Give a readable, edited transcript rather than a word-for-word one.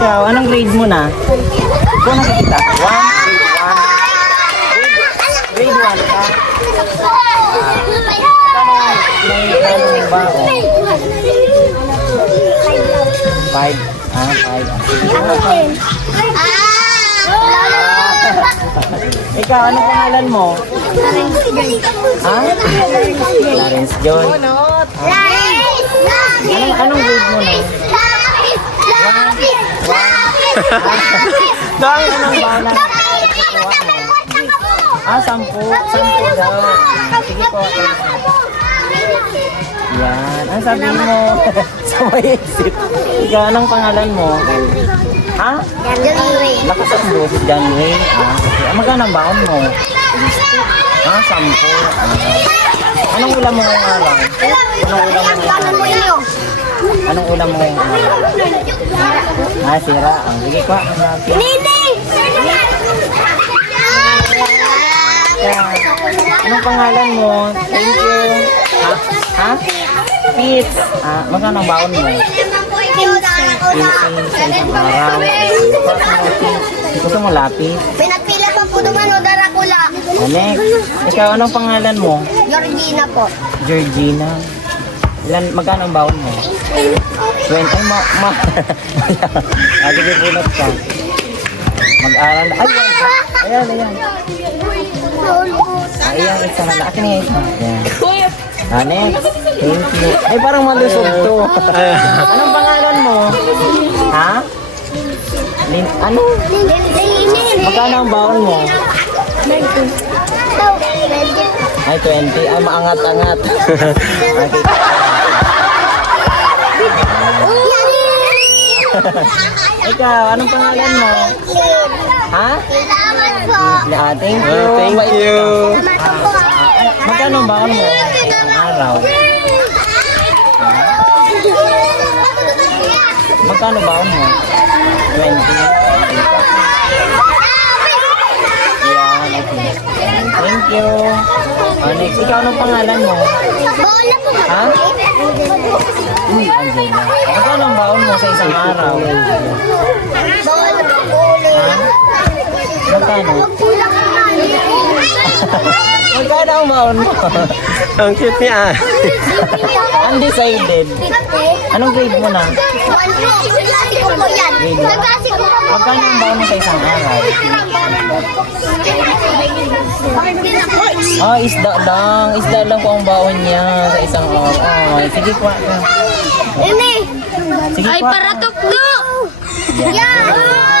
Ikaw, anong grade mo na? Ikaw nakikita? 1, grade 1. Grade 1 ka? May ba? 5. 5. Ikaw, anong pangalan mo? Ha? Clarence Joy. Anong grade mo na? Anong baon na? 10. 10 daw. Sige po. Yan. Ang sabi mo? Sa may exit. Ikaw, anong pangalan mo? Ha? Lakas ang buhok, Janway. Okay. Magkano ang baon mo? 10. Anong ulam mo ngayong araw? Anong ulam mo ngayong araw? Sira. Sige ko. Anong pangalan mo? Thank you. Ha? Peach. Magkano ang baon mo? 15 sa isang araw. Gusto mo lapis? Pinagpila pa po naman o Dracula. Next. Ikaw, anong pangalan mo? Georgina po. Georgina. Magkano ang baon mo? 20. Ay, sige, bunot ka. Mag-aral. Ayan. Ayan, isa na. Akin nga isa. Ayan. Next. Thank you. Ay, parang malusog to. Anong pangalan mo? Ha? Ano? Magkano ang baon mo? Ay, 20. Ay, maangat-angat. Ikaw, anong pangalan mo? Ha? Thank you. Thank you. Magkano ang baon mo? Isang araw. Magkano baon mo? 20. Yan, okay. Thank you. Next, ikaw anong pangalan mo? Ha? Angela. Magkano ang baon mo sa isang araw? Ha? Magkano? Magkano ang baon mo? Ang cute niya. Undecided. Anong grade mo na? Magkano ang baon mo sa isang araw? Isda lang. Isda lang po ang baon niya sa isang araw. Sige, kuha ka. Sige, Ay, kuha. para tuklo! Yan!